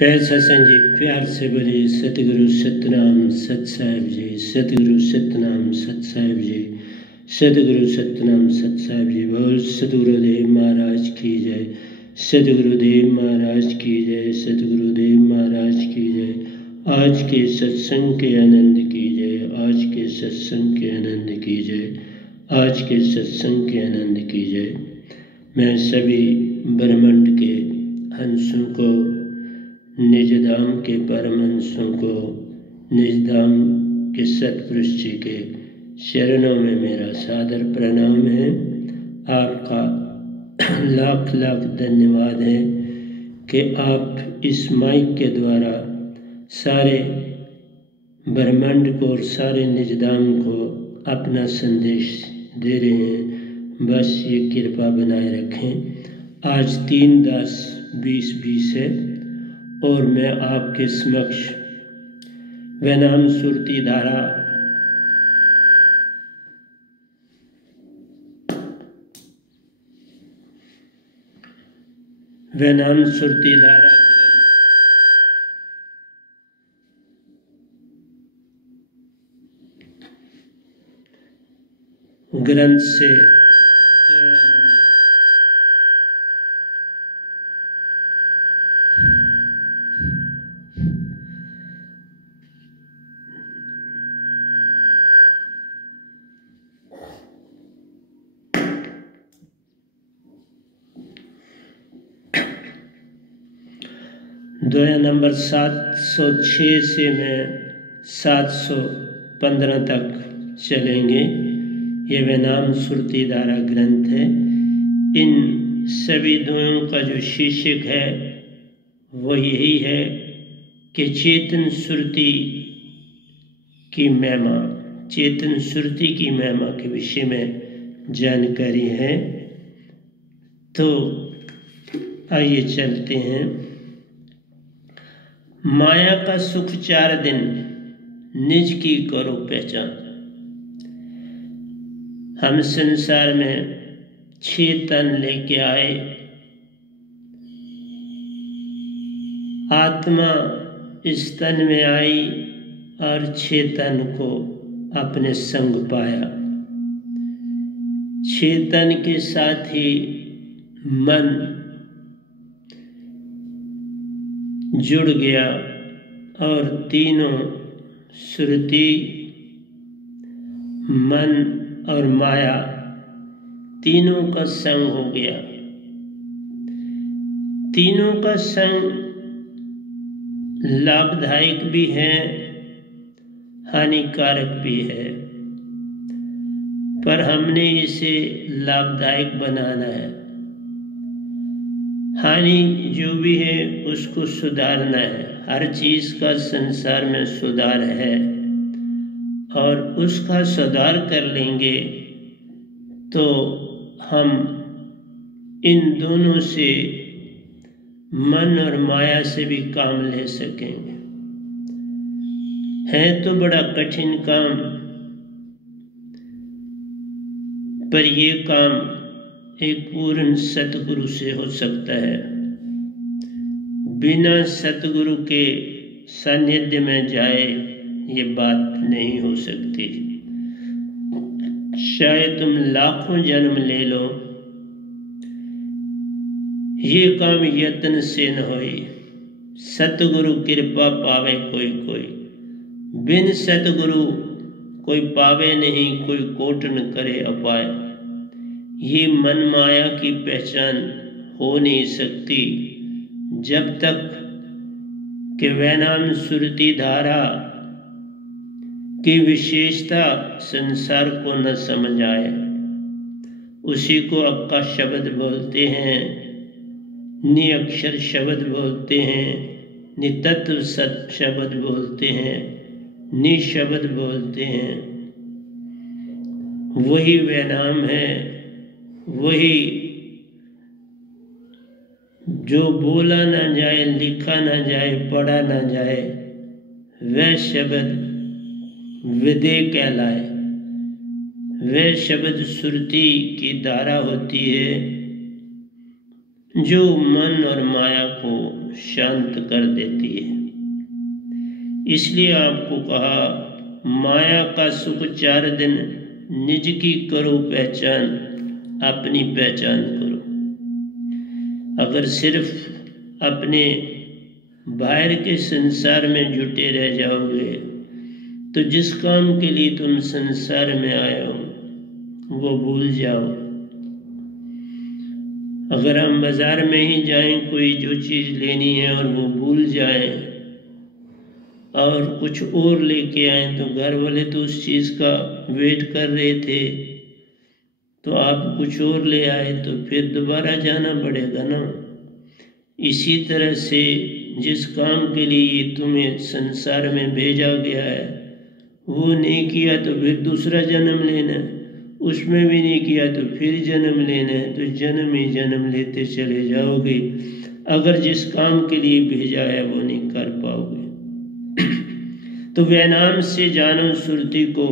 पैसा संजी प्यार से बोले सतगुरु सतनाम सत साहिब जी। सतगुरु सतनाम सत साहिब जी। सतगुरु सतनाम सत साहिब जी। बोल सतगुरुदेव महाराज की जय। सतगुरुदेव महाराज की जय। सतगुरुदेव महाराज की जय। आज के सत्संग के आनंद की जय। आज के सत्संग के आनंद की जय। आज के सत्संग के आनंद की जय। मैं सभी ब्रह्मांड के हंसों को, निजधाम के परमहंसों को, निजधाम के सतपुरुष जी के चरणों में मेरा सादर प्रणाम है। आपका लाख लाख धन्यवाद है कि आप इस माइक के द्वारा सारे ब्रह्मांड को और सारे निजधाम को अपना संदेश दे रहे हैं। बस ये कृपा बनाए रखें। आज 3/10/2020 है और मैं आपके समक्ष वैनाम सुरती धारा ग्रंथ से दोया नंबर 706 से मैं 715 तक चलेंगे। ये वैनाम सुरती धारा ग्रंथ है। इन सभी दोयों का जो शीर्षक है वो यही है कि चेतन सुरती की महिमा, चेतन सुरती की महिमा के विषय में जानकारी है। तो आइए चलते हैं। माया का सुख 4 दिन, निज की करो पहचान। हम संसार में 6 तन लेके आए। आत्मा इस तन में आई और 6 तन को अपने संग पाया। 6 तन के साथ ही मन जुड़ गया और तीनों सुरती, मन और माया तीनों का संग हो गया। तीनों का संग लाभदायक भी है, हानिकारक भी है, पर हमने इसे लाभदायक बनाना है। हानि जो भी है उसको सुधारना है। हर चीज का संसार में सुधार है और उसका सुधार कर लेंगे तो हम इन दोनों से, मन और माया से भी काम ले सकेंगे। है तो बड़ा कठिन काम, पर ये काम एक पूर्ण सतगुरु से हो सकता है। बिना सतगुरु के सानिध्य में जाए ये बात नहीं हो सकती। चाहे तुम लाखों जन्म ले लो, ये काम यत्न से न होई। सतगुरु कृपा पावे कोई कोई, बिन सतगुरु कोई पावे नहीं। कोई कोट न करे अपाय। ये मन माया की पहचान हो नहीं सकती जब तक कि वैनाम सुरती धारा की विशेषता संसार को न समझ आए। उसी को अक्का शब्द बोलते हैं, निअक्षर शब्द बोलते हैं, नितत्व सत शब्द बोलते हैं, निशब्द बोलते हैं। वही वैनाम है, वही जो बोला ना जाए, लिखा ना जाए, पढ़ा ना जाए, वह शब्द विदे कहलाए। वह शब्द सुरती की धारा होती है जो मन और माया को शांत कर देती है। इसलिए आपको कहा, माया का सुख 4 दिन, निज की करो पहचान, अपनी पहचान करो। अगर सिर्फ अपने बाहर के संसार में जुटे रह जाओगे तो जिस काम के लिए तुम संसार में आए हो वो भूल जाओ। अगर हम बाजार में ही जाएं, कोई जो चीज़ लेनी है और वो भूल जाए और कुछ और लेके आए, तो घर वाले तो उस चीज़ का वेट कर रहे थे, तो आप कुछ और ले आए तो फिर दोबारा जाना पड़ेगा ना। इसी तरह से जिस काम के लिए तुम्हें संसार में भेजा गया है वो नहीं किया तो फिर दूसरा जन्म लेना है, उसमें भी नहीं किया तो फिर जन्म लेना है, तो जन्म ही जन्म लेते चले जाओगे। अगर जिस काम के लिए भेजा है वो नहीं कर पाओगे। तो वैनाम से जानो सुरती को,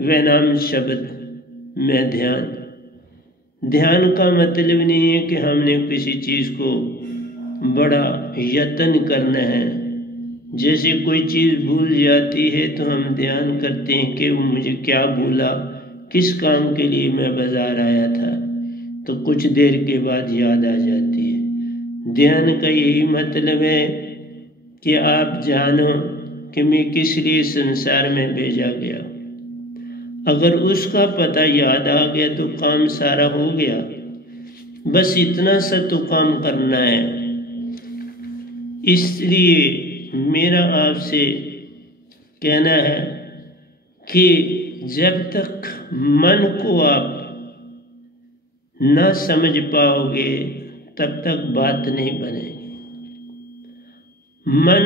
वैनाम शब्द में ध्यान। ध्यान का मतलब नहीं है कि हमने किसी चीज़ को बड़ा यत्न करना है। जैसे कोई चीज़ भूल जाती है तो हम ध्यान करते हैं कि वो मुझे क्या भूला, किस काम के लिए मैं बाजार आया था, तो कुछ देर के बाद याद आ जाती है। ध्यान का यही मतलब है कि आप जानो कि मैं किस लिए संसार में भेजा गया। अगर उसका पता याद आ गया तो काम सारा हो गया। बस इतना सा तो काम करना है। इसलिए मेरा आपसे कहना है कि जब तक मन को आप ना समझ पाओगे तब तक बात नहीं बनेगी। मन,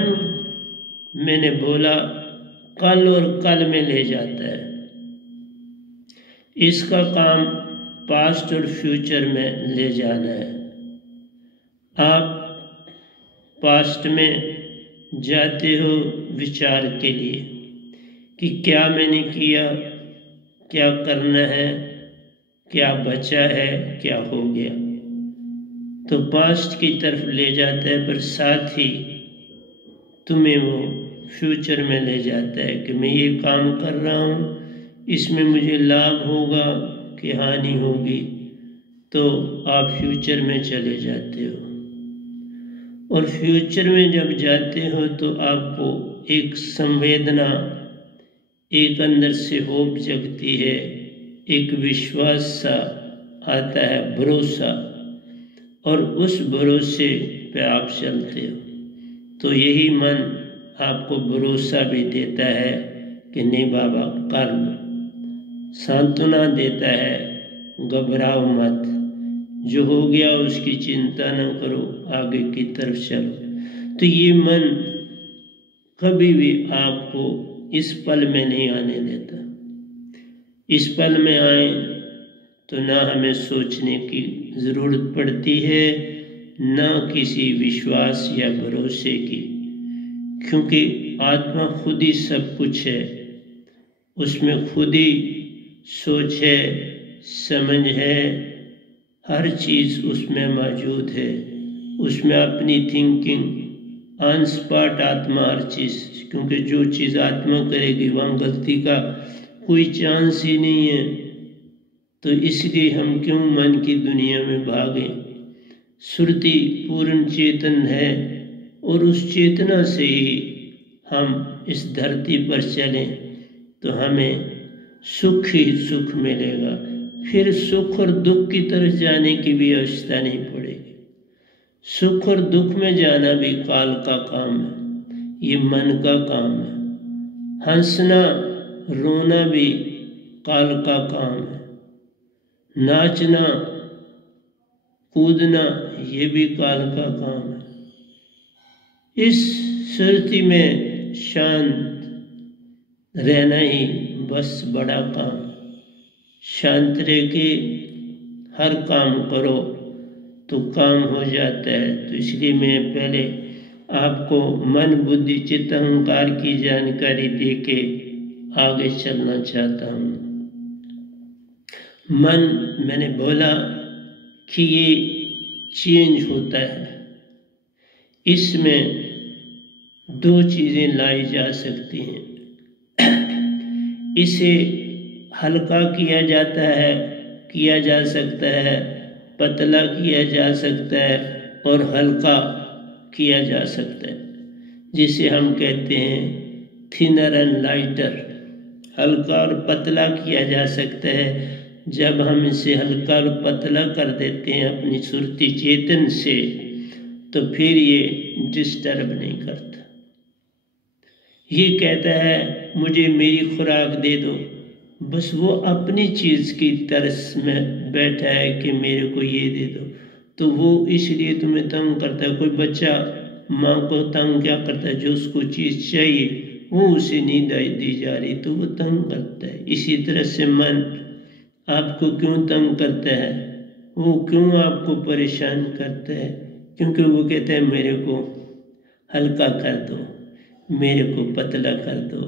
मैंने बोला, कल और कल में ले जाता है। इसका काम पास्ट और फ्यूचर में ले जाना है। आप पास्ट में जाते हो विचार के लिए कि क्या मैंने किया, क्या करना है, क्या बचा है, क्या हो गया, तो पास्ट की तरफ ले जाता है, पर साथ ही तुम्हें वो फ्यूचर में ले जाता है कि मैं ये काम कर रहा हूँ, इसमें मुझे लाभ होगा कि हानि होगी, तो आप फ्यूचर में चले जाते हो। और फ्यूचर में जब जाते हो तो आपको एक संवेदना, एक अंदर से होप जगती है, एक विश्वास सा आता है, भरोसा, और उस भरोसे पे आप चलते हो। तो यही मन आपको भरोसा भी देता है कि नहीं बाबा कर लो, सांत्वना देता है, घबराओ मत, जो हो गया उसकी चिंता न करो, आगे की तरफ चलो। तो ये मन कभी भी आपको इस पल में नहीं आने देता। इस पल में आए तो ना हमें सोचने की ज़रूरत पड़ती है, ना किसी विश्वास या भरोसे की, क्योंकि आत्मा खुद ही सब कुछ है। उसमें खुद ही सोच है, समझ है, हर चीज़ उसमें मौजूद है। उसमें अपनी थिंकिंग ऑन स्पॉट आत्मा हर चीज़, क्योंकि जो चीज़ आत्मा करेगी वहाँ गलती का कोई चांस ही नहीं है। तो इसलिए हम क्यों मन की दुनिया में भागें। सुरति पूर्ण चेतन है और उस चेतना से ही हम इस धरती पर चलें तो हमें सुख ही सुख मिलेगा। फिर सुख और दुख की तरफ जाने की भी आवश्यकता नहीं पड़ेगी। सुख और दुख में जाना भी काल का काम है, ये मन का काम है। हंसना रोना भी काल का काम है। नाचना कूदना ये भी काल का काम है। इस सुरति में शांत रहना ही बस बड़ा काम। शांत रह के हर काम करो तो काम हो जाता है। तो इसलिए मैं पहले आपको मन बुद्धि चित्त अहंकार की जानकारी दे के आगे चलना चाहता हूँ। मन, मैंने बोला कि ये चेंज होता है, इसमें दो चीज़ें लाई जा सकती हैं। इसे हल्का किया जाता है, किया जा सकता है, पतला किया जा सकता है और हल्का किया जा सकता है, जिसे हम कहते हैं थिनर एंड लाइटर। हल्का और पतला किया जा सकता है। जब हम इसे हल्का और पतला कर देते हैं अपनी सुरती चेतन से, तो फिर ये डिस्टर्ब नहीं करता। ये कहता है मुझे मेरी खुराक दे दो, बस वो अपनी चीज़ की तरस में बैठा है कि मेरे को ये दे दो, तो वो इसलिए तुम्हें तंग करता है। कोई बच्चा माँ को तंग क्या करता है? जो उसको चीज़ चाहिए वो उसे नहीं दी जा रही तो वो तंग करता है। इसी तरह से मन आपको क्यों तंग करता है, वो क्यों आपको परेशान करता है? क्योंकि वो कहता है मेरे को हल्का कर दो, मेरे को पतला कर दो,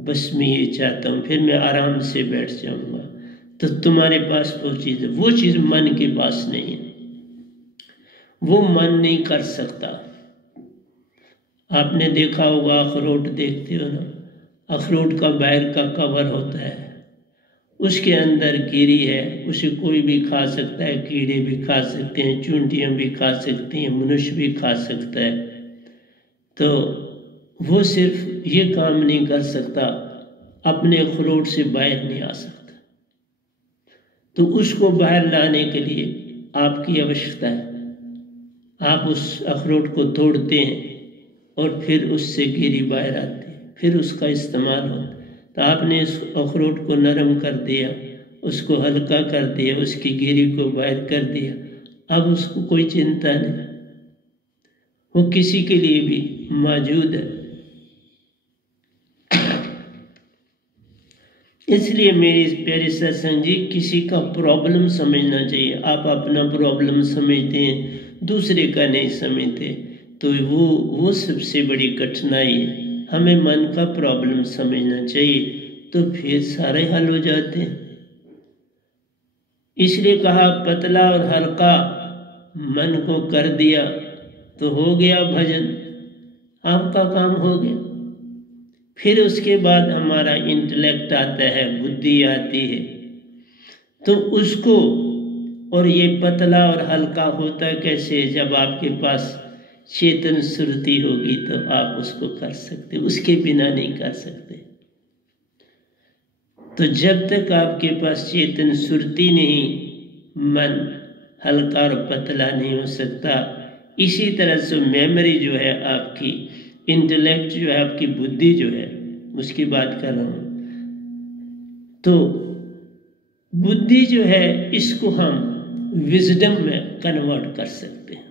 बस मैं ये चाहता हूँ, फिर मैं आराम से बैठ जाऊँगा। तो तुम्हारे पास वो चीज़ मन के पास नहीं है, वो मन नहीं कर सकता। आपने देखा होगा, अखरोट देखते हो ना, अखरोट का बाहर का कवर होता है, उसके अंदर गिरी है, उसे कोई भी खा सकता है, कीड़े भी खा सकते हैं, चूंटियाँ भी खा सकती हैं, मनुष्य भी खा सकता है। तो वो सिर्फ ये काम नहीं कर सकता, अपने अखरोट से बाहर नहीं आ सकता। तो उसको बाहर लाने के लिए आपकी आवश्यकता है। आप उस अखरोट को तोड़ते हैं और फिर उससे गिरी बाहर आती है, फिर उसका इस्तेमाल होता है। तो आपने इस अखरोट को नरम कर दिया, उसको हल्का कर दिया, उसकी गिरी को बाहर कर दिया, अब उसको कोई चिंता नहीं, वो किसी के लिए भी मौजूद है। इसलिए मेरे प्यारे सत्संग जी, किसी का प्रॉब्लम समझना चाहिए। आप अपना प्रॉब्लम समझते हैं, दूसरे का नहीं समझते, तो वो सबसे बड़ी कठिनाई है। हमें मन का प्रॉब्लम समझना चाहिए, तो फिर सारे हल हो जाते हैं। इसलिए कहा पतला और हल्का मन को कर दिया तो हो गया भजन, आपका काम हो गया। फिर उसके बाद हमारा इंटेलेक्ट आता है, बुद्धि आती है, तो उसको, और ये पतला और हल्का होता कैसे? जब आपके पास चेतन सुरती होगी तो आप उसको कर सकते, उसके बिना नहीं कर सकते। तो जब तक आपके पास चेतन सुरती नहीं, मन हल्का और पतला नहीं हो सकता। इसी तरह से मेमोरी जो है आपकी, इंटेलेक्ट जो है आपकी, बुद्धि जो है, उसकी बात कर रहा हूँ। तो बुद्धि जो है, इसको हम विजडम में कन्वर्ट कर सकते हैं।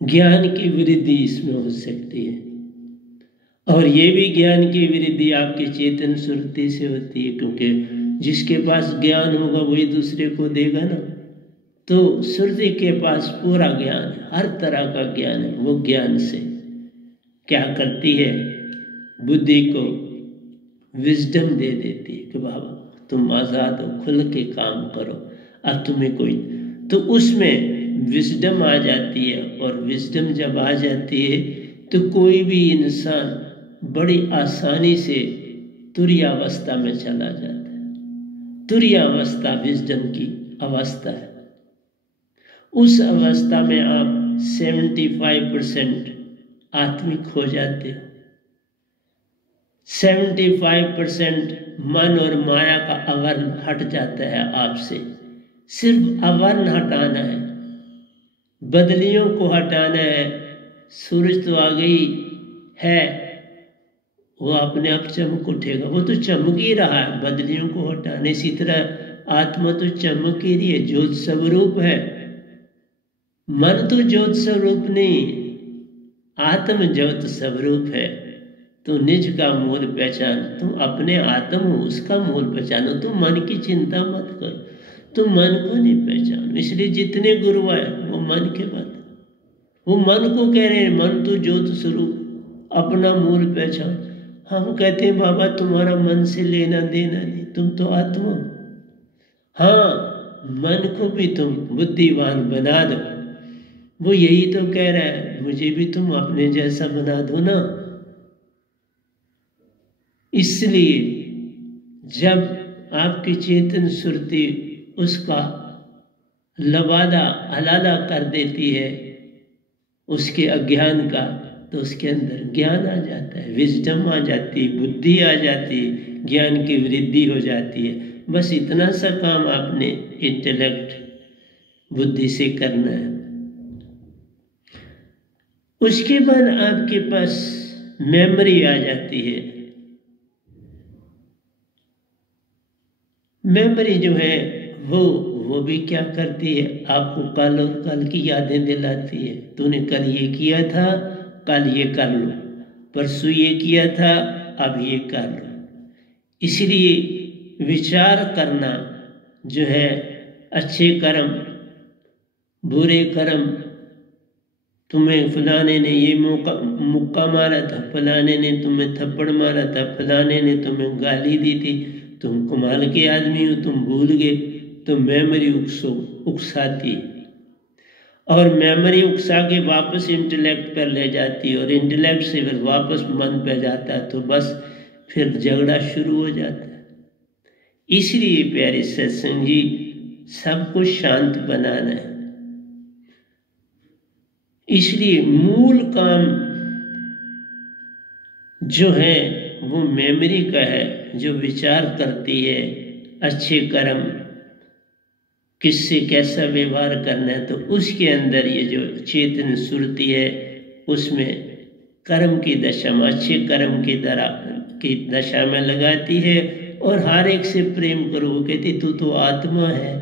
ज्ञान की वृद्धि इसमें हो सकती है, और ये भी ज्ञान की वृद्धि आपके चेतन सुरती से होती है, क्योंकि जिसके पास ज्ञान होगा वही दूसरे को देगा ना। तो सुरती के पास पूरा ज्ञान, हर तरह का ज्ञान है। वो ज्ञान से क्या करती है? बुद्धि को विजडम दे देती है कि बाबा तुम आज़ाद हो, खुल के काम करो, अब तुम्हें कोई, तो उसमें विजडम आ जाती है। और विजडम जब आ जाती है तो कोई भी इंसान बड़ी आसानी से तुरीयावस्था में चला जाता है। तुरीयावस्था विजडम की अवस्था है। उस अवस्था में आप 75% आत्मिक हो जाते हो। 75% मन और माया का आवरण हट जाता है आपसे। सिर्फ आवरण हटाना है, बदलियों को हटाना है। सूरज तो आ गई है, वो अपने आप चमक उठेगा, वो तो चमक ही रहा है, बदलियों को हटाने। इसी तरह आत्मा तो चमक ही रही है, ज्योत स्वरूप है। मन तो ज्योत स्वरूप नहीं, आत्म ज्योत स्वरूप है। तो निज का मूल पहचान, तुम अपने आत्म हो, उसका मूल पहचानो। तुम मन की चिंता मत करो, तुम मन को नहीं पहचानो। इसलिए जितने गुरु आए वो मन के बात, वो मन को कह रहे हैं मन तो ज्योत स्वरूप, अपना मूल पहचान। हम कहते हैं बाबा तुम्हारा मन से लेना देना नहीं, तुम तो आत्मा। हाँ, मन को भी तुम बुद्धिवान बना दो, वो यही तो कह रहा है, मुझे भी तुम अपने जैसा बना दो ना। इसलिए जब आपकी चेतन सुरती उसका लबादा हलाला कर देती है उसके अज्ञान का, तो उसके अंदर ज्ञान आ जाता है, विजडम आ जाती है, बुद्धि आ जाती है, ज्ञान की वृद्धि हो जाती है। बस इतना सा काम आपने इंटेलेक्ट बुद्धि से करना है। उसके बाद आपके पास मेमोरी आ जाती है। मेमोरी जो है वो भी क्या करती है, आपको कल और कल की यादें दिलाती है। तूने कल ये किया था, कल ये कर लो, परसों ये किया था, अब ये कर लो। इसलिए विचार करना जो है, अच्छे कर्म बुरे कर्म, तुम्हें फलाने ने ये मुक्का मारा था, फलाने ने तुम्हें थप्पड़ मारा था, फलाने ने तुम्हें गाली दी थी, तुम कमाल के आदमी हो, तुम भूल गए, तो मेमोरी उकसाती है। और मेमोरी उकसा के वापस इंटेलेक्ट पर ले जाती है, और इंटेलेक्ट से फिर वापस मन पे जाता है, तो बस फिर झगड़ा शुरू हो जाता है। इसलिए प्यारे सत्संग जी, सबको शांत बनाना है। इसलिए मूल काम जो है वो मेमोरी का है, जो विचार करती है अच्छे कर्म किससे कैसा व्यवहार करना है, तो उसके अंदर ये जो चेतन सुरती है उसमें कर्म की दशा में, अच्छे कर्म की दशा में लगाती है। और हर एक से प्रेम करो। वो कहती तू तो आत्मा है,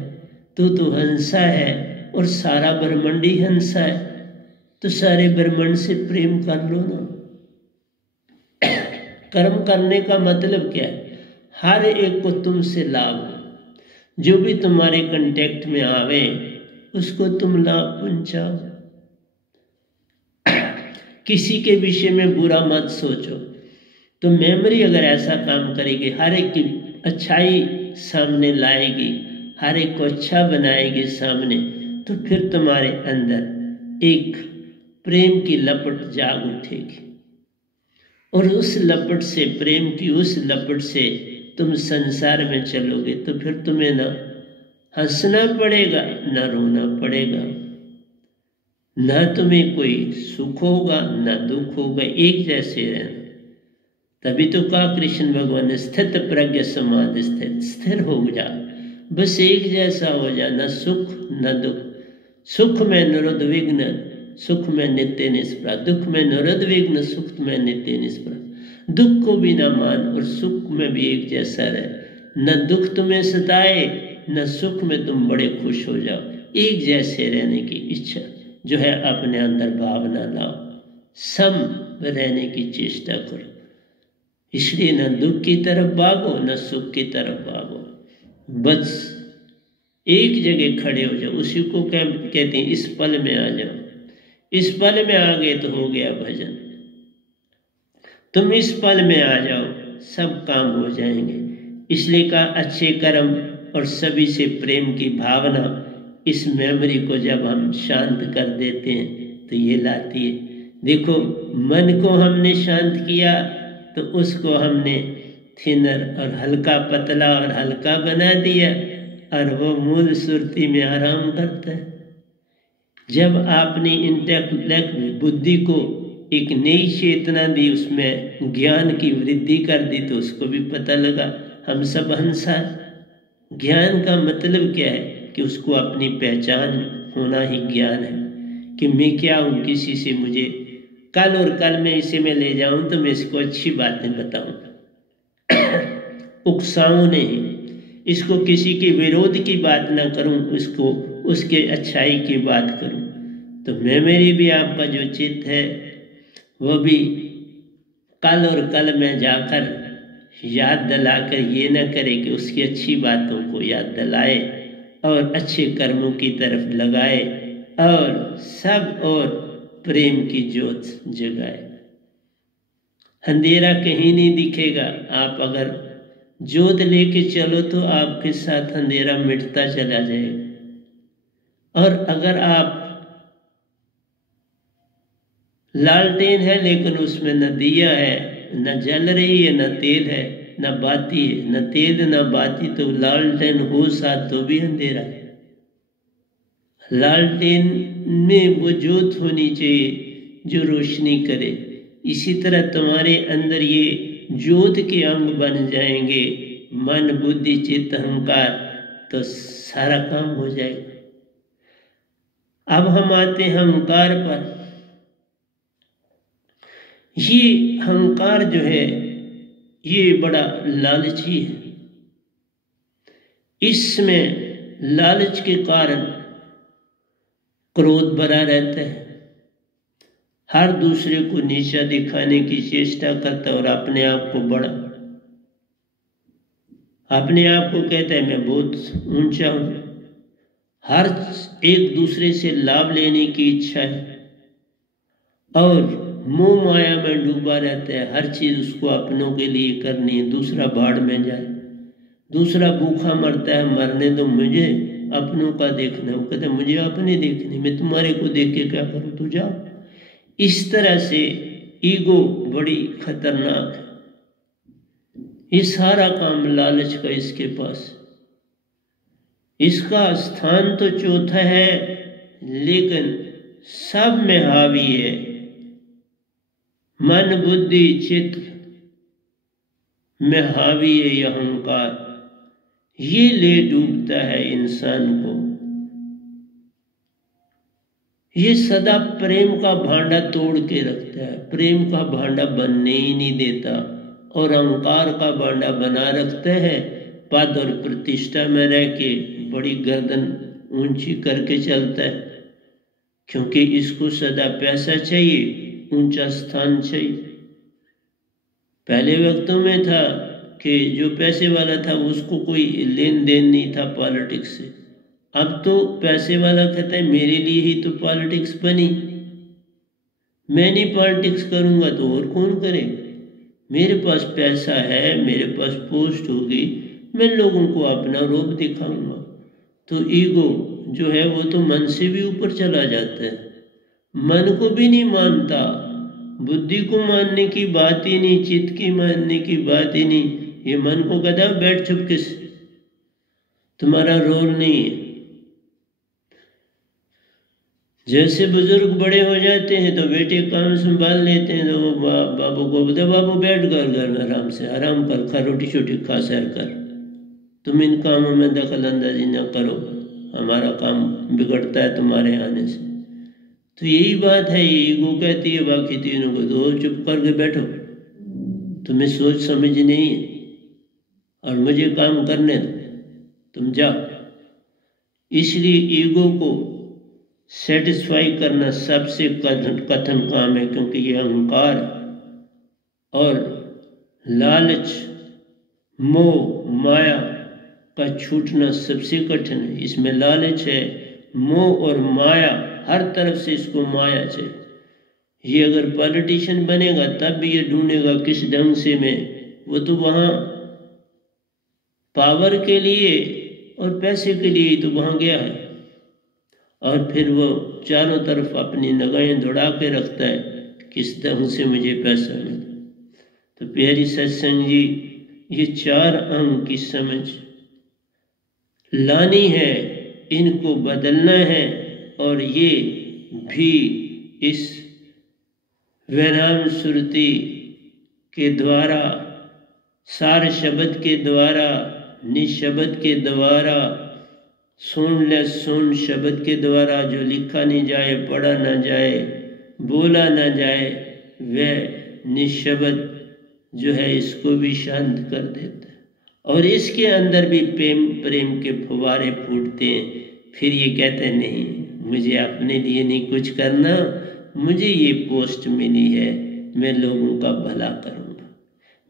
तू तो हंसा है, और सारा ब्रह्मांड ही हंसा है, तो सारे ब्रह्मांड से प्रेम कर लो ना। कर्म करने का मतलब क्या है, हर एक को तुमसे लाभ हो, जो भी तुम्हारे कांटेक्ट में आवे उसको तुम लाभ पहुंचाओ। किसी के विषय में बुरा मत सोचो। तो मेमोरी अगर ऐसा काम करेगी, हर एक की अच्छाई सामने लाएगी, हर एक को अच्छा बनाएगी सामने, तो फिर तुम्हारे अंदर एक प्रेम की लपट जाग उठेगी, और उस लपट से, प्रेम की उस लपट से तुम संसार में चलोगे, तो फिर तुम्हें ना हंसना पड़ेगा ना रोना पड़ेगा, ना तुम्हें कोई सुख होगा ना दुख होगा, एक जैसे रहना। तभी तो कहा कृष्ण भगवान ने, स्थित प्रज्ञ समाधि स्थित, स्थिर हो जा, बस एक जैसा हो जा, न सुख न दुख। सुख में निरुद्ध विघ्न, सुख में नित्य निष्प्रा, दुख में निरुद्ध विघ्न, सुख में नित्य निष्प्रा। दुख को भी न मान और सुख में भी एक जैसा रहे, न दुख तुम्हें सताए न सुख में तुम बड़े खुश हो जाओ। एक जैसे रहने की इच्छा जो है अपने अंदर भावना लाओ, सम रहने की चेष्टा करो। इसलिए न दुख की तरफ भागो न सुख की तरफ भागो, बस एक जगह खड़े हो जाओ। उसी को कहते हैं इस पल में आ जाओ। इस पल में आ गए तो हो गया भजन। तुम इस पल में आ जाओ, सब काम हो जाएंगे। इसलिए का अच्छे कर्म और सभी से प्रेम की भावना, इस मेमोरी को जब हम शांत कर देते हैं तो ये लाती है। देखो, मन को हमने शांत किया तो उसको हमने थिनर और हल्का, पतला और हल्का बना दिया, और वो मूल सुरती में आराम करता है। जब आपने इंटेलेक्ट बुद्धि को एक नई चेतना दी, उसमें ज्ञान की वृद्धि कर दी, तो उसको भी पता लगा हम सब हंसा। ज्ञान का मतलब क्या है कि उसको अपनी पहचान होना ही ज्ञान है, कि मैं क्या हूँ, किसी से मुझे कल और कल में इसे मैं ले जाऊं तो मैं इसको अच्छी बातें बताऊं, उकसाऊं नहीं, इसको किसी के विरोध की बात ना करूं, इसको उसके अच्छाई की बात करूं। तो मेमोरी भी आपका जो चित्त है वो भी कल और कल में जाकर याद दिलाकर ये न करे कि उसकी अच्छी बातों को याद दिलाए और अच्छे कर्मों की तरफ लगाए और सब और प्रेम की ज्योत जगाए। अंधेरा कहीं नहीं दिखेगा। आप अगर ज्योत लेके चलो तो आपके साथ अंधेरा मिटता चला जाएगा, और अगर आप लालटेन है लेकिन उसमें न दिया है, न जल रही है, न तेल है, न बाती है, न तेल न बाती, तो लालटेन हो साथ तो भी अंधेरा है। लालटेन में वो ज्योत होनी चाहिए जो रोशनी करे। इसी तरह तुम्हारे अंदर ये ज्योत के अंग बन जाएंगे, मन बुद्धि चित्त अहंकार, तो सारा काम हो जाएगा। अब हम आते हैं अहंकार पर। ये अहंकार जो है ये बड़ा लालची है। इसमें लालच के कारण क्रोध भरा रहता है, हर दूसरे को नीचा दिखाने की चेष्टा करता है और अपने आप को बड़ा, अपने आप को कहता है मैं बहुत ऊंचा हूं। हर एक दूसरे से लाभ लेने की इच्छा है और मोह माया में डूबा रहता है। हर चीज उसको अपनों के लिए करनी है, दूसरा बाढ़ में जाए, दूसरा भूखा मरता है, मरने दो, मुझे अपनों का देखना है। वो कहता है मुझे अपने देखने, मैं तुम्हारे को देख के क्या करूं, तू जाओ। इस तरह से ईगो बड़ी खतरनाक है। ये सारा काम लालच का इसके पास। इसका स्थान तो चौथा है लेकिन सब में हावी है। मन बुद्धि चित्त में हावी है यह अहंकार। ये ले डूबता है इंसान को। ये सदा प्रेम का भांडा तोड़ के रखता है, प्रेम का भांडा बनने ही नहीं देता और अहंकार का भांडा बना रखता है। पद और प्रतिष्ठा में रह के बड़ी गर्दन ऊंची करके चलता है, क्योंकि इसको सदा पैसा चाहिए, ऊंचा स्थान चाहिए। पहले वक्तों में था कि जो पैसे वाला था उसको कोई लेन देन नहीं था पॉलिटिक्स से। अब तो पैसे वाला कहता है मेरे लिए ही तो पॉलिटिक्स बनी, मैं नहीं पॉलिटिक्स करूंगा तो और कौन करे। मेरे पास पैसा है, मेरे पास पोस्ट होगी, मैं लोगों को अपना रूप दिखाऊंगा। तो ईगो जो है वो तो मन से भी ऊपर चला जाता है, मन को भी नहीं मानता, बुद्धि को मानने की बात ही नहीं, चित्त की मानने की बात ही नहीं। ये मन को कहता है बैठ चुपके से, तुम्हारा रोल नहीं है। जैसे बुजुर्ग बड़े हो जाते हैं तो बेटे काम संभाल लेते हैं, तो वो बाबू को बोलते बाबू बैठ घर आराम से आराम कर, खा रोटी छोटी खा, सैर कर, तुम इन कामों में दखल अंदाजी न करो, हमारा काम बिगड़ता है तुम्हारे आने से। तो यही बात है, ये ईगो कहती है बाकी तीनों को तो चुप करके बैठो, तुम्हें सोच समझ नहीं है और मुझे काम करने दो, तुम जाओ। इसलिए ईगो को सेटिस्फाई करना सबसे कठिन काम है, क्योंकि ये अहंकार और लालच मोह माया का छूटना सबसे कठिन है। इसमें लालच है, मोह और माया, हर तरफ से इसको माया चाहिए। ये अगर पॉलिटिशियन बनेगा तब भी ये ढूंढेगा किस ढंग से में, वो तो वहाँ पावर के लिए और पैसे के लिए तो वहाँ गया है, और फिर वो चारों तरफ अपनी निगाहें दौड़ा के रखता है किस ढंग से मुझे पैसा मिले। तो प्यारी सत्संग जी, ये चार अंग की समझ लानी है, इनको बदलना है, और ये भी इस वैराम सुरति के द्वारा, सार शब्द के द्वारा, निशब्द के द्वारा, सुन शब्द के द्वारा, जो लिखा नहीं जाए, पढ़ा ना जाए, बोला ना जाए, वह निशब्द जो है इसको भी शांत कर देता है। और इसके अंदर भी प्रेम के फुवारे फूटते हैं। फिर ये कहते हैं नहीं, मुझे अपने लिए नहीं कुछ करना, मुझे ये पोस्ट मिली है, मैं लोगों का भला करूँगा,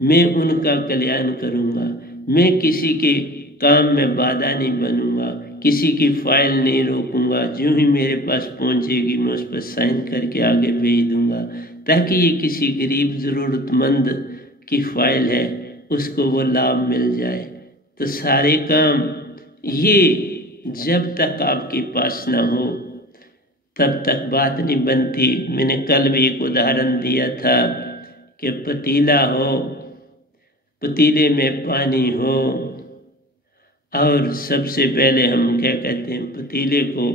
मैं उनका कल्याण करूँगा, मैं किसी के काम में बाधा नहीं बनूंगा, किसी की फाइल नहीं रोकूंगा, जो ही मेरे पास पहुंचेगी मैं उस पर साइन करके आगे भेज दूंगा, ताकि ये किसी गरीब ज़रूरतमंद की फाइल है उसको वो लाभ मिल जाए। तो सारे काम, ये जब तक आपके पास ना हो, तब तक बात नहीं बनती। मैंने कल भी एक उदाहरण दिया था कि पतीला हो, पतीले में पानी हो, और सबसे पहले हम क्या कहते हैं, पतीले को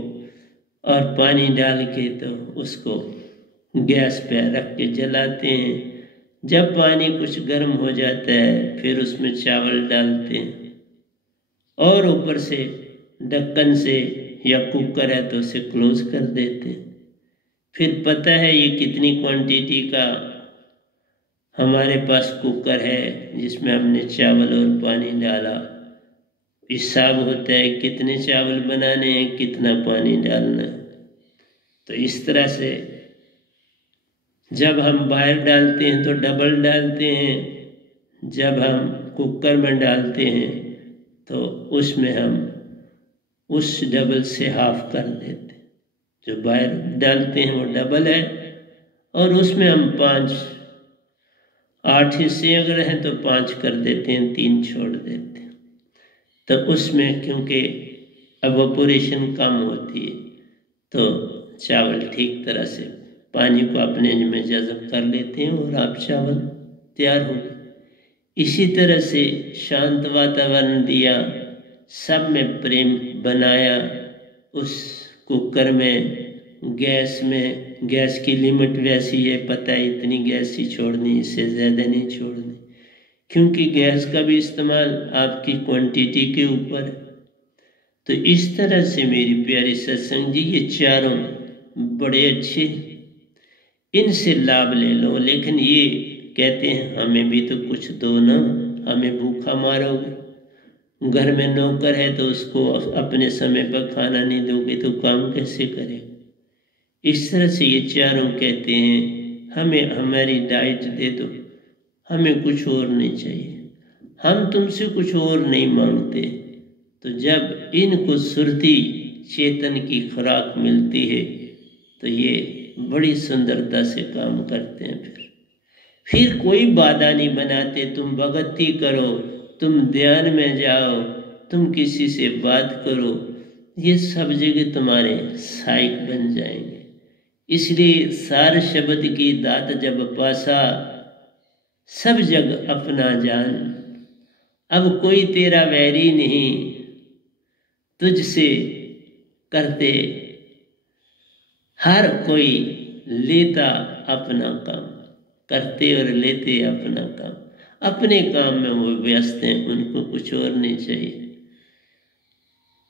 और पानी डाल के तो उसको गैस पे रख के जलाते हैं। जब पानी कुछ गर्म हो जाता है फिर उसमें चावल डालते हैं और ऊपर से ढक्कन से, या कुकर है तो उसे क्लोज कर देते हैं। फिर पता है ये कितनी क्वांटिटी का हमारे पास कुकर है जिसमें हमने चावल और पानी डाला, हिसाब होता है कितने चावल बनाने हैं, कितना पानी डालना है। तो इस तरह से जब हम बाहर डालते हैं तो डबल डालते हैं, जब हम कुकर में डालते हैं तो उसमें हम उस डबल से हाफ कर देते हैं। जो बाहर डालते हैं वो डबल है और उसमें हम 8 हिस्से अगर हैं तो 5 कर देते हैं, 3 छोड़ देते हैं। तो उसमें क्योंकि एवोपोरेशन कम होती है तो चावल ठीक तरह से पानी को अपने में जज़ब कर लेते हैं और आप चावल तैयार हो गए। इसी तरह से शांत वातावरण दिया, सब में प्रेम बनाया। उस कुकर में, गैस की लिमिट वैसी है, पता है इतनी गैस ही छोड़नी, इससे ज़्यादा नहीं छोड़नी, क्योंकि गैस का भी इस्तेमाल आपकी क्वांटिटी के ऊपर है। तो इस तरह से मेरी प्यारी सत्संग जी, ये चारों बड़े अच्छे, इनसे लाभ ले लो। लेकिन ये कहते हैं हमें भी तो कुछ दो ना, हमें भूखा मारोगे। घर में नौकर है तो उसको अपने समय पर खाना नहीं दोगे तो काम कैसे करेगा। इस तरह से ये चारों कहते हैं हमें हमारी डाइट दे दो, हमें कुछ और नहीं चाहिए, हम तुमसे कुछ और नहीं मांगते। तो जब इनको सुरती चेतन की खुराक मिलती है तो ये बड़ी सुंदरता से काम करते हैं। फिर कोई बाधा नहीं बनाते, तुम भगती करो, तुम ध्यान में जाओ, तुम किसी से बात करो, ये सब जगह तुम्हारे सहायक बन जाएंगे। इसलिए सार शब्द की दात जब पासा, सब जग अपना जान। अब कोई तेरा वैरी नहीं, तुझसे करते हर कोई लेता अपना काम, करते और लेते अपना काम। अपने काम में वो व्यस्त हैं, उनको कुछ और नहीं चाहिए।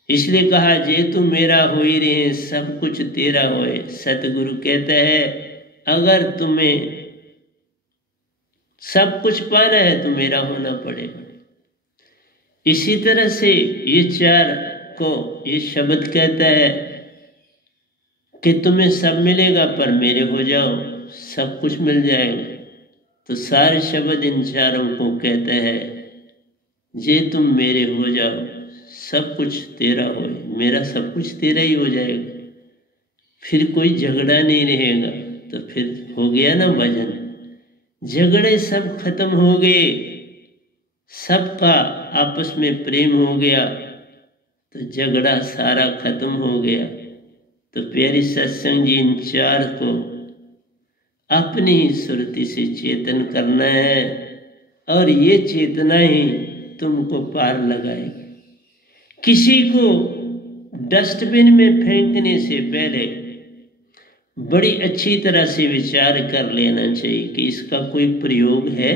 इसलिए कहा जे तू मेरा हो ही रहे, सब कुछ तेरा होए। सतगुरु कहता है अगर तुम्हें सब कुछ पाना है तो मेरा होना पड़ेगा। इसी तरह से ये चार को ये शब्द कहता है कि तुम्हें सब मिलेगा पर मेरे हो जाओ, सब कुछ मिल जाएगा। तो सारे शब्द इन चारों को कहता है जे तुम मेरे हो जाओ, सब कुछ तेरा हो, मेरा सब कुछ तेरा ही हो जाएगा। फिर कोई झगड़ा नहीं रहेगा। तो फिर हो गया ना भजन, झगड़े सब खत्म हो गए, सबका आपस में प्रेम हो गया, तो झगड़ा सारा खत्म हो गया। तो प्यारी सत्संग जी, इन चार को अपनी ही सुरति से चेतन करना है और ये चेतना ही तुमको पार लगाएगी। किसी को डस्टबिन में फेंकने से पहले बड़ी अच्छी तरह से विचार कर लेना चाहिए कि इसका कोई प्रयोग है।